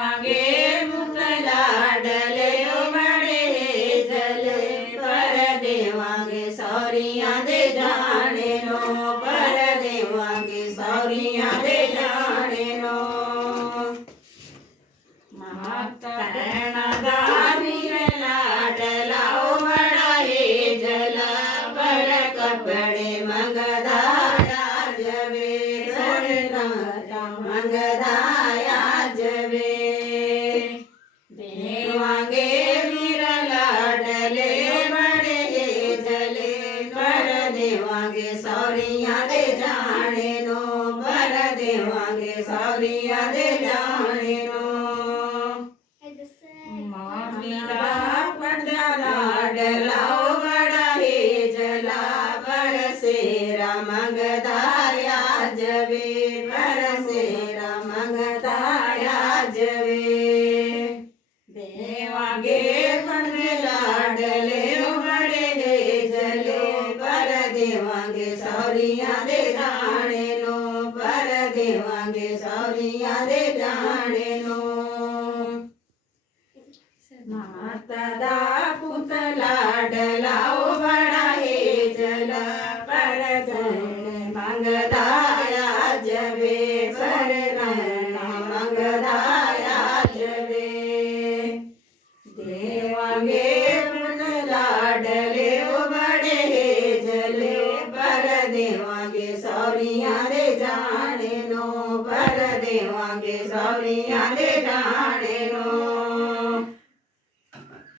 वागे मुकला डले उमड़े जले पर देवांगे सौरिया दे जाने नो पर देवांगे सौरिया दे जाने नो माता लाडला उमड़ा हे जला पर कपड़े मंगदाया जवे मंगदाया जवे देवांगे मीरा लाडले बड़े जले पर देवांगे सौरिया दे जाने नो पर देवांगे सौरिया दे जाने नो मीरा पड़ा लाडला बड़ा हे जला बरसेरा मंगदाया जवे बरसेरा मंगदाया जवे देवांगे पड़े लाडले उमड़े हे जले पर देवांगे सौरिया दे जाने नो पर देवांगे सौरिया दे जाने नो माता दा पुतला डलाओ बड़ा हे जला पर मंगदाया जवे पर मंगदाया जवे देवांगे पुतला डले बड़े हे जले पर देवांगे सौरिया दे जाने नो पर देवांगे सौरिया दे जाने नो